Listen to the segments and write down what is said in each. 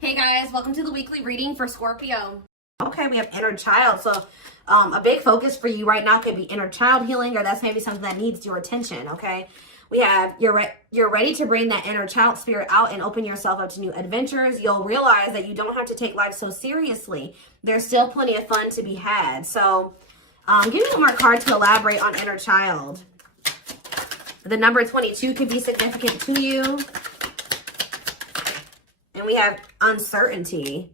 Hey guys, welcome to the weekly reading for Scorpio. Okay, we have inner child. So a big focus for you right now could be inner child healing, or that's maybe something that needs your attention, okay? We have you're ready to bring that inner child spirit out and open yourself up to new adventures. You'll realize that you don't have to take life so seriously. There's still plenty of fun to be had. So give me one more card to elaborate on inner child. The number 22 could be significant to you. And we have uncertainty.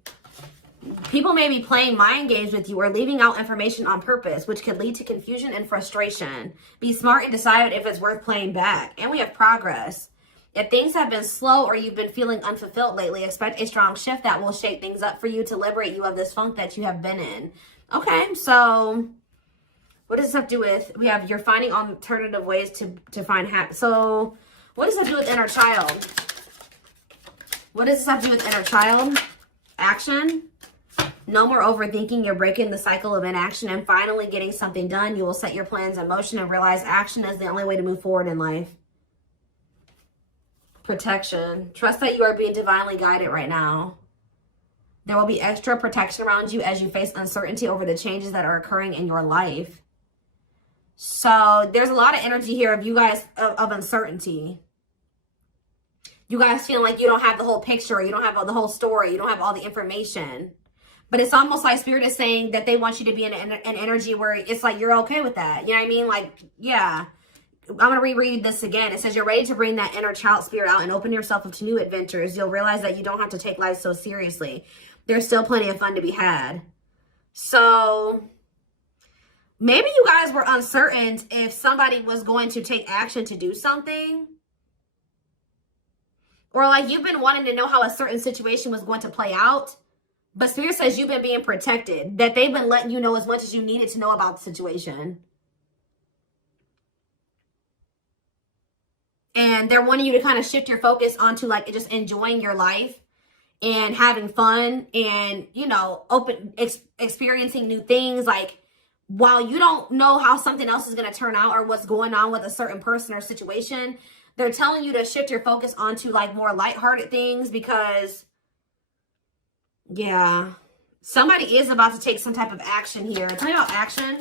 People may be playing mind games with you or leaving out information on purpose, which could lead to confusion and frustration. Be smart and decide if it's worth playing back. And we have progress. If things have been slow or you've been feeling unfulfilled lately, expect a strong shift that will shake things up for you to liberate you of this funk that you have been in. Okay, so what does this have to do with? We have you're finding alternative ways to find happiness. So what does that do with inner child? What does this have to do with inner child? Action. No more overthinking. You're breaking the cycle of inaction and finally getting something done. You will set your plans in motion and realize action is the only way to move forward in life. Protection. Trust that you are being divinely guided right now. There will be extra protection around you as you face uncertainty over the changes that are occurring in your life. So there's a lot of energy here of you guys of uncertainty. You guys feel like you don't have the whole picture. You don't have the whole story. You don't have all the information. But it's almost like Spirit is saying that they want you to be in an energy where it's like you're okay with that. You know what I mean? Like, yeah. I'm going to reread this again. It says you're ready to bring that inner child spirit out and open yourself up to new adventures. You'll realize that you don't have to take life so seriously. There's still plenty of fun to be had. So maybe you guys were uncertain if somebody was going to take action to do something. Or like you've been wanting to know how a certain situation was going to play out. But Spirit says you've been being protected. That they've been letting you know as much as you needed to know about the situation. And they're wanting you to kind of shift your focus onto like just enjoying your life. And having fun. And, you know, experiencing new things. Like while you don't know how something else is going to turn out. Or what's going on with a certain person or situation. They're telling you to shift your focus onto like more lighthearted things because, yeah, somebody is about to take some type of action here. Tell me about action.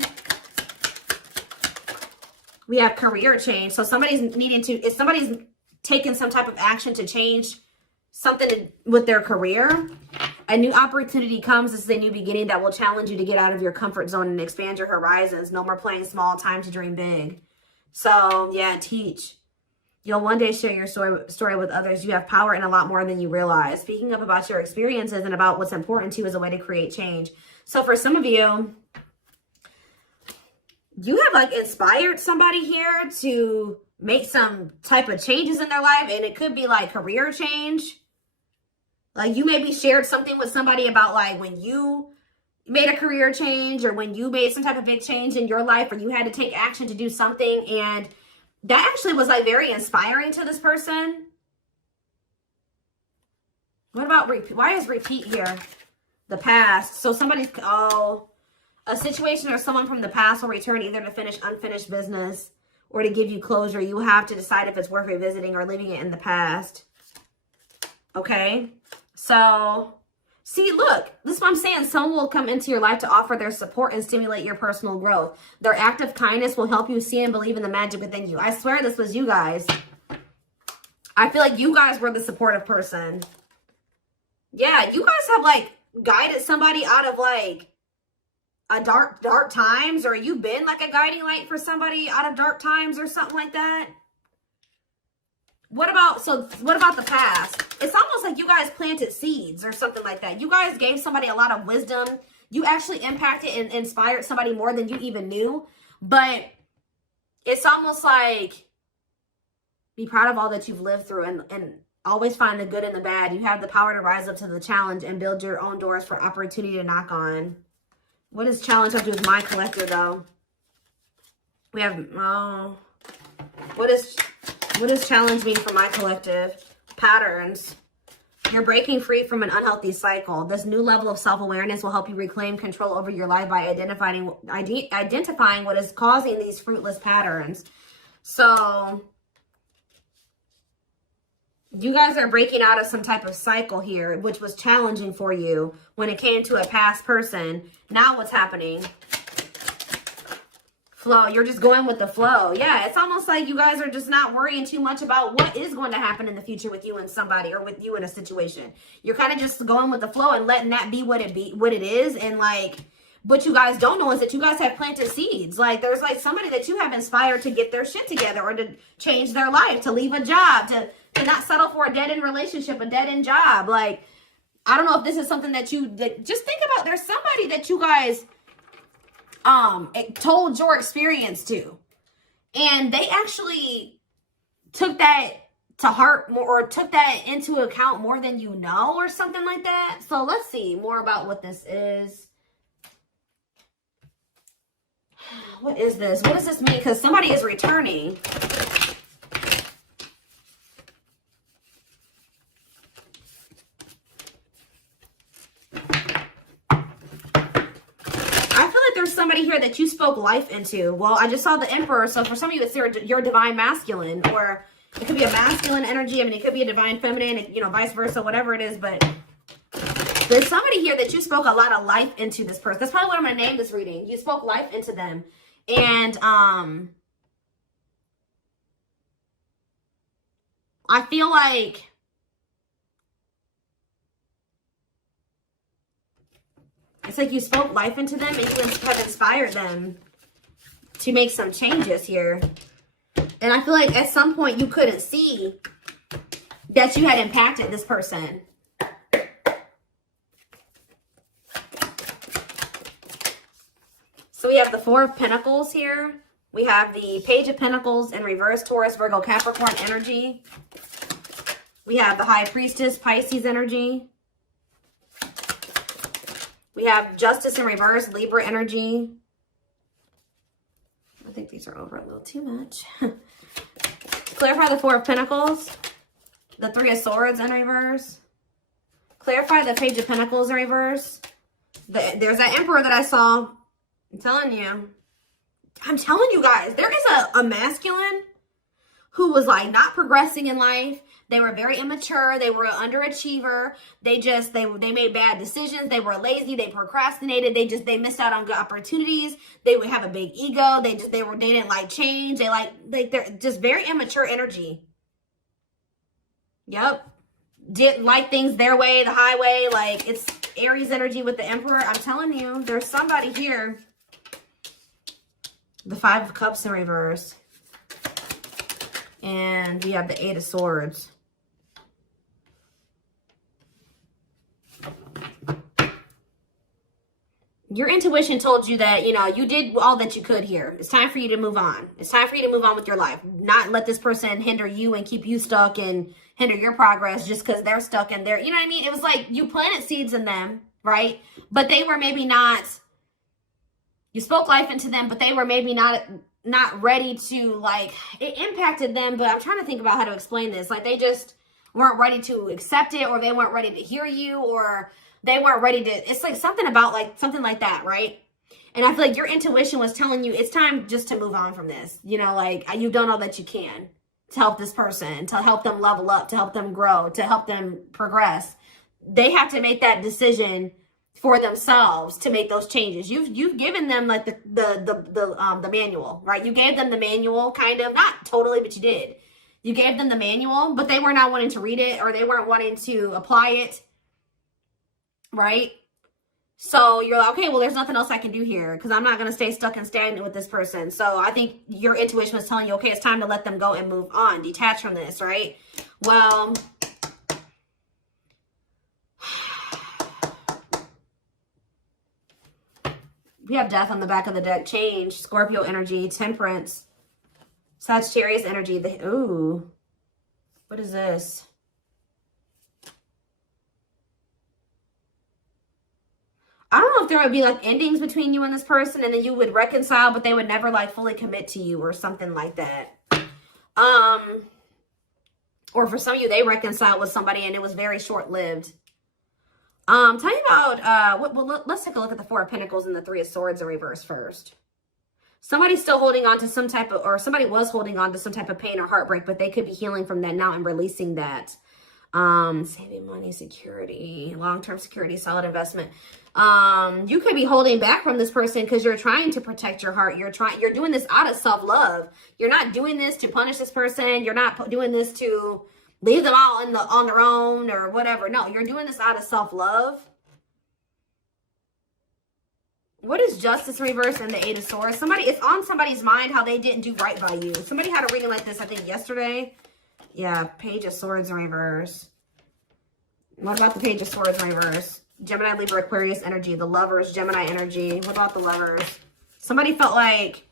We have career change. So somebody's if somebody's taking some type of action to change something with their career, a new opportunity comes. This is a new beginning that will challenge you to get out of your comfort zone and expand your horizons. No more playing small, time to dream big. So yeah, teach. You'll one day share your story with others. You have power in a lot more than you realize. Speaking up about your experiences and about what's important to you is a way to create change. So for some of you, you have like inspired somebody here to make some type of changes in their life. And it could be like career change. Like you maybe shared something with somebody about like when you made a career change or when you made some type of big change in your life or you had to take action to do something, and that actually was like very inspiring to this person. What about repeat? Why is repeat here? The past. So somebody's, a situation or someone from the past will return either to finish unfinished business or to give you closure. You have to decide if it's worth revisiting or leaving it in the past. Okay. So see, look, this is what I'm saying. Someone will come into your life to offer their support and stimulate your personal growth. Their act of kindness will help you see and believe in the magic within you. I swear this was you guys. I feel like you guys were the supportive person. Yeah, you guys have like guided somebody out of like a dark times, or you've been like a guiding light for somebody out of dark times or something like that. What about the past? It's almost like you guys planted seeds or something like that. You guys gave somebody a lot of wisdom. You actually impacted and inspired somebody more than you even knew. But it's almost like be proud of all that you've lived through and always find the good and the bad. You have the power to rise up to the challenge and build your own doors for opportunity to knock on. What does challenge have to do with my collector though? We have, what does challenge mean for my collective? Patterns. You're breaking free from an unhealthy cycle. This new level of self-awareness will help you reclaim control over your life by identifying what is causing these fruitless patterns. So You guys are breaking out of some type of cycle here, which was challenging for you when it came to a past person. Now what's happening? Flow. You're just going with the flow. Yeah, it's almost like you guys are just not worrying too much about what is going to happen in the future with you and somebody, or with you in a situation. You're kind of just going with the flow and letting that be what it is. And like, what you guys don't know is that you guys have planted seeds. Like, there's like somebody that you have inspired to get their shit together, or to change their life, to leave a job, to not settle for a dead-end relationship, a dead-end job. Like, I don't know if this is something that just think about. There's somebody that you guys told your experience to, and they actually took that to heart more, or took that into account more than you know, or something like that. So let's see more about what this is. What is this? What does this mean? Because somebody is returning. Somebody here that you spoke life into. Well, I just saw the Emperor, so for some of you, it's your divine masculine, or it could be a masculine energy. I mean, it could be a divine feminine, you know, vice versa, whatever it is. But there's somebody here that you spoke a lot of life into this person. That's probably what I'm going to name this reading. You spoke life into them. And I feel like it's like you spoke life into them, and you have inspired them to make some changes here. And I feel like at some point you couldn't see that you had impacted this person. So we have the Four of Pentacles here. We have the Page of Pentacles in reverse, Taurus, Virgo, Capricorn energy. We have the High Priestess, Pisces energy. We have Justice in reverse, Libra energy. I think these are over a little too much. Clarify the Four of Pentacles. The Three of Swords in reverse. Clarify the Page of Pentacles in reverse. There's that Emperor that I saw. I'm telling you guys, there is a masculine who was like not progressing in life. They were very immature. They were an underachiever. They made bad decisions. They were lazy. They procrastinated. They missed out on good opportunities. They would have a big ego. They didn't like change. They're just very immature energy. Yep. Didn't like things their way, the highway. Like, it's Aries energy with the Emperor. I'm telling you, there's somebody here. The Five of Cups in reverse. And we have the Eight of Swords. Your intuition told you that, you know, you did all that you could here. It's time for you to move on. It's time for you to move on with your life. Not let this person hinder you and keep you stuck and hinder your progress just because they're stuck in there. You know what I mean? It was like you planted seeds in them, right? But they were maybe not, you spoke life into them, but they were maybe not ready to, like, it impacted them. But I'm trying to think about how to explain this. Like, they just weren't ready to accept it, or they weren't ready to hear you, or they weren't ready to, it's like something about like, something like that, right? And I feel like your intuition was telling you it's time just to move on from this. You know, like, you've done all that you can to help this person, to help them level up, to help them grow, to help them progress. They have to make that decision for themselves to make those changes. You've given them like the manual, right? You gave them the manual, kind of, not totally, but you did. You gave them the manual, but they were not wanting to read it, or they weren't wanting to apply it, right? So you're like, okay, well, there's nothing else I can do here because I'm not going to stay stuck and stagnant with this person. So I think your intuition was telling you, okay, it's time to let them go and move on, detach from this, right? Well, we have Death on the back of the deck. Change, Scorpio energy, Temperance, Sagittarius energy. Ooh, what is this? I don't know if there would be like endings between you and this person, and then you would reconcile, but they would never like fully commit to you or something like that. Or for some of you, they reconciled with somebody and it was very short-lived. Tell me about, let's take a look at the Four of Pentacles and the Three of Swords in reverse first. Somebody's still holding on to some type of, or somebody was holding on to some type of pain or heartbreak, but they could be healing from that now and releasing that. Saving money, security, long-term security, solid investment. You could be holding back from this person because you're trying to protect your heart. You're doing this out of self-love. You're not doing this to punish this person. You're not doing this to leave them all on their own or whatever. No, you're doing this out of self-love. What is Justice reverse and the Eight of Swords? It's on somebody's mind how they didn't do right by you. Somebody had a reading like this, I think, yesterday. Yeah, Page of Swords in reverse. What about the Page of Swords in reverse? Gemini, Libra, Aquarius energy. The Lovers, Gemini energy. What about the Lovers? Somebody felt like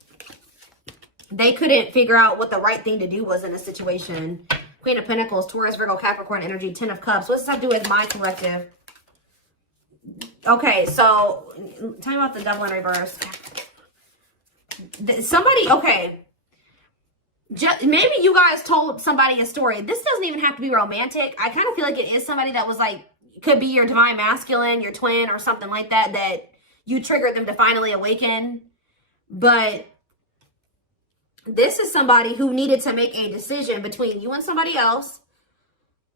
they couldn't figure out what the right thing to do was in a situation. Queen of Pentacles, Taurus, Virgo, Capricorn energy. Ten of Cups. What does this have to do with my collective? Okay, so tell me about the Devil in reverse. Okay. Maybe you guys told somebody a story. This doesn't even have to be romantic. I kind of feel like it is somebody that was like, could be your divine masculine, your twin, or something like that, that you triggered them to finally awaken. But this is somebody who needed to make a decision between you and somebody else.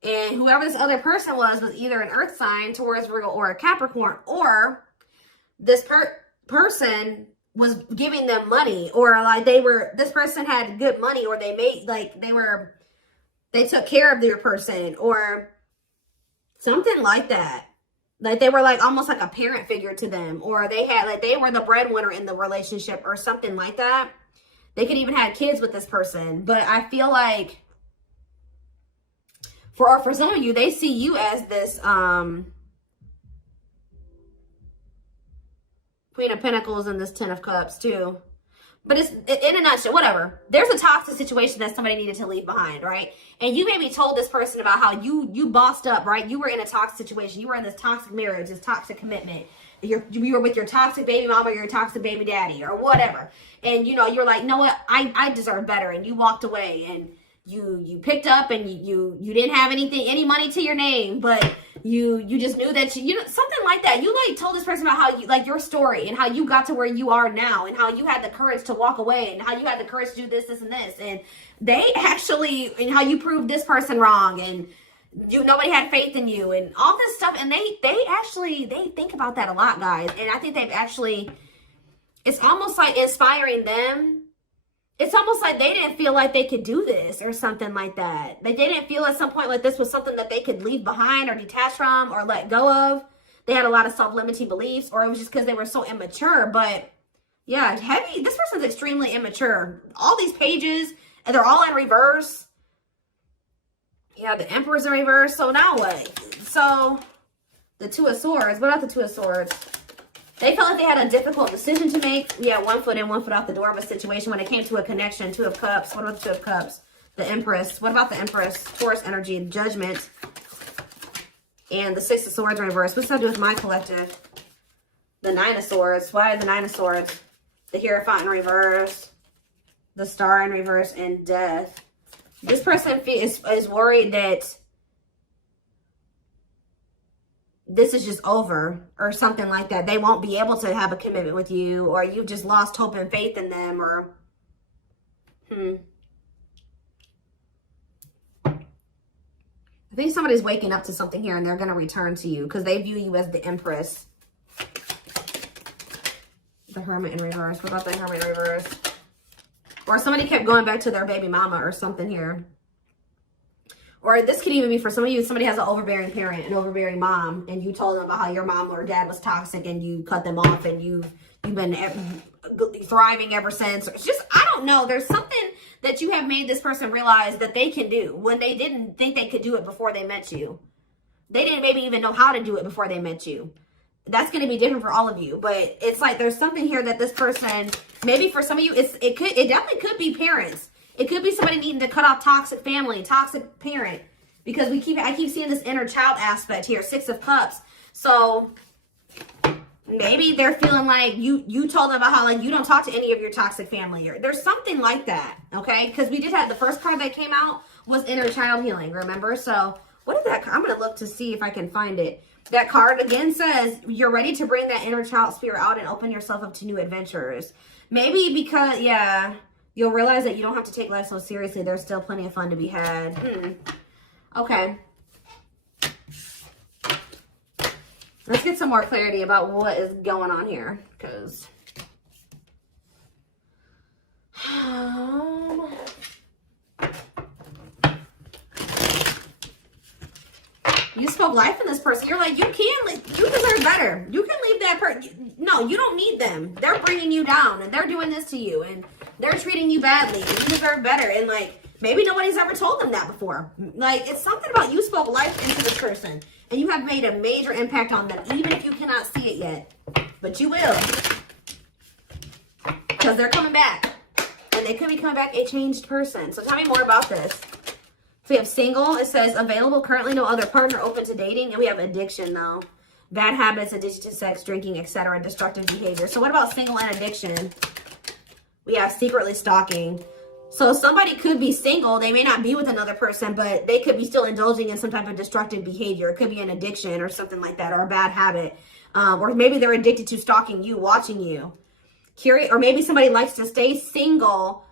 And whoever this other person was either an earth sign, Taurus, Virgo, or a Capricorn, or this person was giving them money, or like this person had good money, or they took care of their person, or something like that. Like they were like almost like a parent figure to them, or they were the breadwinner in the relationship or something like that. They could even have kids with this person. But I feel like for some of you, they see you as this Queen of Pentacles and this Ten of Cups too. But it's in a nutshell, whatever. There's a toxic situation that somebody needed to leave behind, right? And you maybe told this person about how you bossed up, right? You were in a toxic situation. You were in this toxic marriage, this toxic commitment. You were with your toxic baby mama or your toxic baby daddy or whatever. And, you're like, you know what? I deserve better. And you walked away and you picked up and you didn't have any money to your name, but you just knew that something like that. You like told this person about how you like your story and how you got to where you are now and how you had the courage to walk away and how you had the courage to do this and this. And they actually, and how you proved this person wrong and nobody had faith in you and all this stuff. And they think about that a lot, guys. And I think it's almost like inspiring them. It's almost like they didn't feel like they could do this or something like that. They didn't feel at some point like this was something that they could leave behind or detach from or let go of. They had a lot of self-limiting beliefs, or it was just because they were so immature. But yeah, this person's extremely immature. All these pages, and they're all in reverse. Yeah, the Emperor's in reverse. So now what? So the Two of Swords. What about the Two of Swords? They felt like they had a difficult decision to make. Yeah, 1 foot in, 1 foot out the door of a situation when it came to a connection. Two of Cups. What about the Two of Cups? The Empress. What about the Empress? Taurus energy, Judgment. And the Six of Swords reverse. What's that to do with my collective? The Nine of Swords. Why the Nine of Swords? The Hierophant in reverse. The Star in reverse. And Death. This person is worried that this is just over or something like that. They won't be able to have a commitment with you, or you've just lost hope and faith in them, or I think somebody's waking up to something here and they're going to return to you because they view you as the Empress. The Hermit in reverse. What about the Hermit in reverse? Or somebody kept going back to their baby mama or something here. Or this could even be for some of you, somebody has an overbearing parent, an overbearing mom, and you told them about how your mom or dad was toxic and you cut them off and you've been thriving ever since. It's just, I don't know. There's something that you have made this person realize that they can do when they didn't think they could do it before they met you. They didn't maybe even know how to do it before they met you. That's going to be different for all of you. But it's like there's something here that this person, maybe for some of you, it definitely could be parents. It could be somebody needing to cut off toxic family, toxic parent. Because I keep seeing this inner child aspect here, Six of Cups. So maybe they're feeling like you told them about how like you don't talk to any of your toxic family. Or there's something like that, okay? Because we did have the first card that came out was inner child healing, remember? So what is that? I'm going to look to see if I can find it. That card again says you're ready to bring that inner child spirit out and open yourself up to new adventures. Maybe because, yeah, you'll realize that you don't have to take life so seriously. There's still plenty of fun to be had. Okay. Let's get some more clarity about what is going on here, because you spoke life in this person. You're like, you deserve better. You can leave that person. No, you don't need them. They're bringing you down, and they're doing this to you, and they're treating you badly, and you deserve better. And like, maybe nobody's ever told them that before. Like, it's something about you spoke life into this person, and you have made a major impact on them, even if you cannot see it yet. But you will. Because they're coming back. And they could be coming back a changed person. So tell me more about this. So we have single. It says available, currently no other partner, open to dating. And we have addiction, though. Bad habits, addiction to sex, drinking, etc. Destructive behavior. So what about single and addiction? We have secretly stalking. So somebody could be single. They may not be with another person, but they could be still indulging in some type of destructive behavior. It could be an addiction or something like that, or a bad habit. Or maybe they're addicted to stalking you, watching you. Curious, or maybe somebody likes to stay single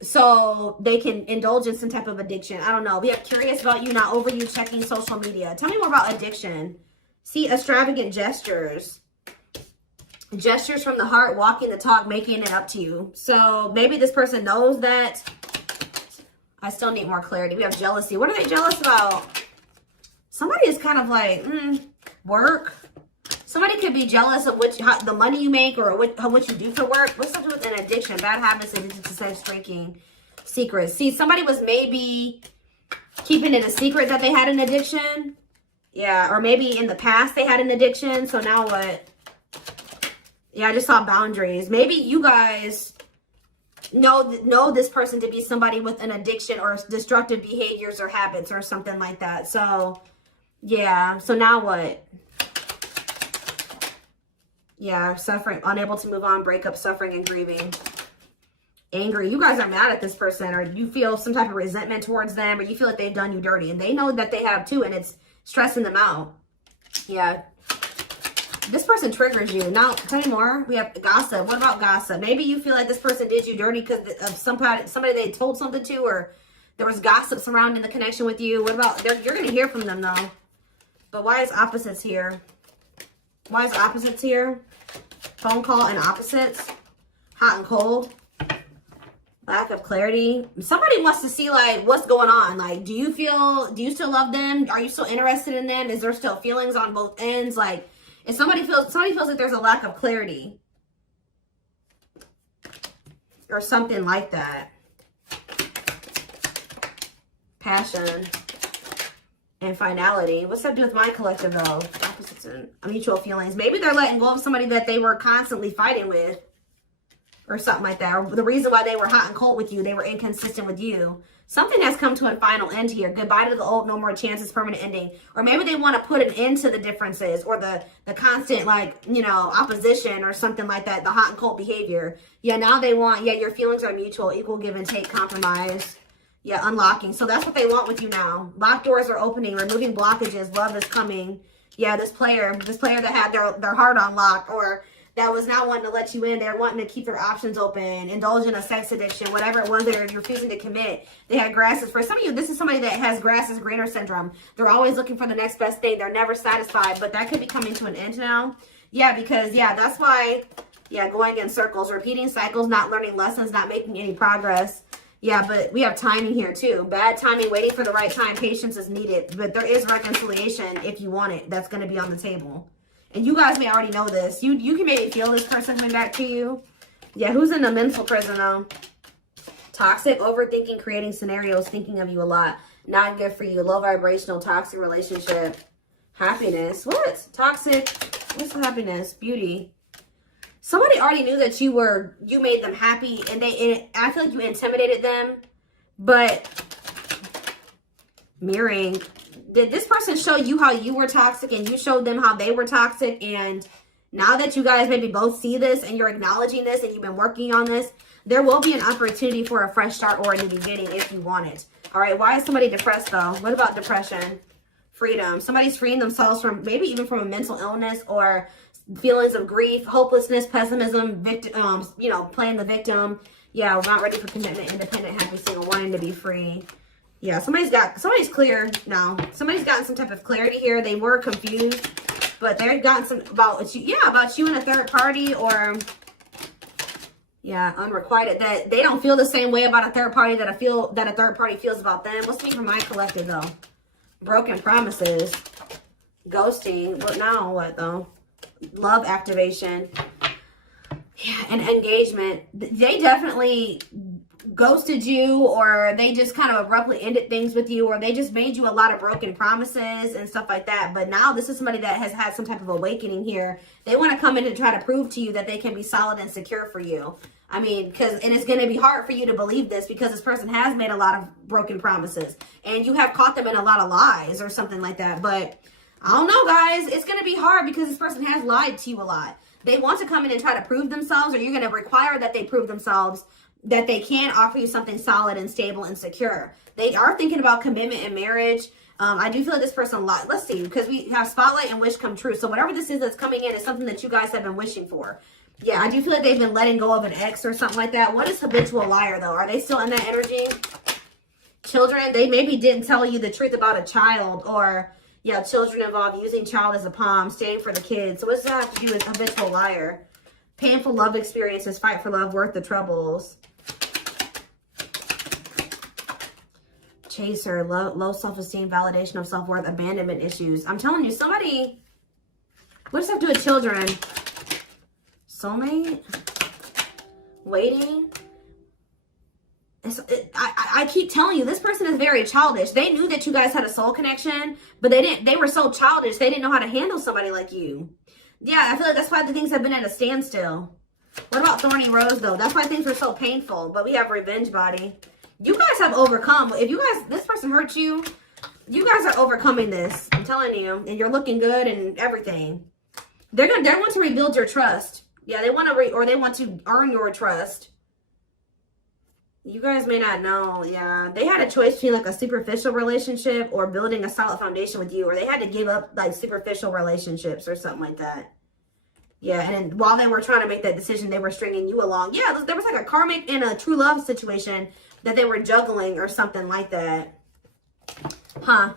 so they can indulge in some type of addiction. I don't know. We have curious about you, not over you, checking social media. Tell me more about addiction. See, extravagant gestures. Gestures from the heart, walking the talk, making it up to you. So maybe this person knows that. I still need more clarity. We have jealousy. What are they jealous about? Somebody is kind of like, work. Somebody could be jealous of the money you make or what you do for work. What's something with an addiction? Bad habits, addiction to sex, drinking, secrets. See, somebody was maybe keeping it a secret that they had an addiction. Yeah, or maybe in the past they had an addiction. So now what? Yeah, I just saw boundaries. Maybe you guys know this person to be somebody with an addiction or destructive behaviors or habits or something like that. So, yeah. So now what? Yeah, suffering, unable to move on, breakup, suffering, and grieving. Angry. You guys are mad at this person, or you feel some type of resentment towards them, or you feel like they've done you dirty, and they know that they have too, and it's stressing them out. Yeah. This person triggers you. Now, tell me more. We have gossip. What about gossip? Maybe you feel like this person did you dirty because of somebody they told something to, or there was gossip surrounding the connection with you. What about, you're going to hear from them, though. But why is opposites here? Why is opposites here? Phone call and opposites. Hot and cold. Lack of clarity. Somebody wants to see, like, what's going on. Like, do you still love them? Are you still interested in them? Is there still feelings on both ends? Like, if somebody feels like there's a lack of clarity. Or something like that. Passion. And finality. What's that do with my collective, though? Opposites and mutual feelings. Maybe they're letting go of somebody that they were constantly fighting with. Or something like that. Or the reason why they were hot and cold with you. They were inconsistent with you. Something has come to a final end here. Goodbye to the old, no more chances, permanent ending. Or maybe they want to put an end to the differences. Or the constant, like, you know, opposition or something like that. The hot and cold behavior. Yeah, now they want, yeah, your feelings are mutual. Equal give and take, compromise. Yeah, unlocking. So that's what they want with you now. Locked doors are opening. Removing blockages. Love is coming. Yeah, this player that had their heart unlocked, or that was not wanting to let you in. They're wanting to keep their options open, indulge in a sex addiction, whatever it was they're refusing to commit. They had grasses. For some of you, this is somebody that has grass is greener syndrome. They're always looking for the next best thing. They're never satisfied, but that could be coming to an end now. Yeah, because, yeah, that's why, yeah, going in circles, repeating cycles, not learning lessons, not making any progress. Yeah, but we have timing here too. Bad timing, waiting for the right time. Patience is needed. But there is reconciliation if you want it. That's going to be on the table. And you guys may already know this. You can maybe feel this person coming back to you. Yeah, who's in a mental prison though? Toxic, overthinking, creating scenarios, thinking of you a lot. Not good for you. Low vibrational, toxic relationship. Happiness. What? Toxic. What's happiness? Beauty. Somebody already knew that you made them happy, and I feel like you intimidated them. But mirroring, did this person show you how you were toxic and you showed them how they were toxic? And now that you guys maybe both see this and you're acknowledging this and you've been working on this, there will be an opportunity for a fresh start or a new beginning if you want it. All right, why is somebody depressed though? What about depression? Freedom. Somebody's freeing themselves from, maybe even from a mental illness or feelings of grief, hopelessness, pessimism, victim, you know, playing the victim. Yeah, we're not ready for commitment, independent, happy, single, wanting to be free. Yeah, somebody's clear now. Somebody's gotten some type of clarity here. They were confused. But they've gotten some about you, yeah, about you and a third party, or yeah, unrequited, that they don't feel the same way about a third party that a third party feels about them. What's me for my collective though? Broken promises, ghosting. What now? What though? Love activation. Yeah, and engagement. They definitely ghosted you, or they just kind of abruptly ended things with you, or they just made you a lot of broken promises and stuff like that. But now this is somebody that has had some type of awakening here. They want to come in and try to prove to you that they can be solid and secure for you. I mean, and it's going to be hard for you to believe this because this person has made a lot of broken promises and you have caught them in a lot of lies or something like that. But I don't know, guys. It's going to be hard because this person has lied to you a lot. They want to come in and try to prove themselves, or you're going to require that they prove themselves that they can offer you something solid and stable and secure. They are thinking about commitment and marriage. I do feel like this person, let's see, because we have spotlight and wish come true. So whatever this is that's coming in is something that you guys have been wishing for. Yeah, I do feel like they've been letting go of an ex or something like that. What is habitual liar, though? Are they still in that energy? Children, they maybe didn't tell you the truth about a child, or yeah, children involved, using child as a palm, staying for the kids. So what's that have to do with habitual liar? Painful love experiences, fight for love, worth the troubles. Chaser, low self-esteem, validation of self-worth, abandonment issues. I'm telling you, somebody, what does that have to do with children? Soulmate? Waiting? I keep telling you, this person is very childish. They knew that you guys had a soul connection, but they were so childish, they didn't know how to handle somebody like you. Yeah, I feel like that's why the things have been at a standstill. What about Thorny Rose, though? That's why things were so painful, but we have Revenge Body. You guys have overcome. If you guys, this person hurt you, you guys are overcoming this. I'm telling you, and you're looking good and everything. They want to rebuild your trust. Yeah, they want to they want to earn your trust. You guys may not know. Yeah, they had a choice between like a superficial relationship or building a solid foundation with you, or they had to give up like superficial relationships or something like that. Yeah, and then while they were trying to make that decision, they were stringing you along. Yeah, there was like a karmic and a true love situation that they were juggling or something like that. Huh.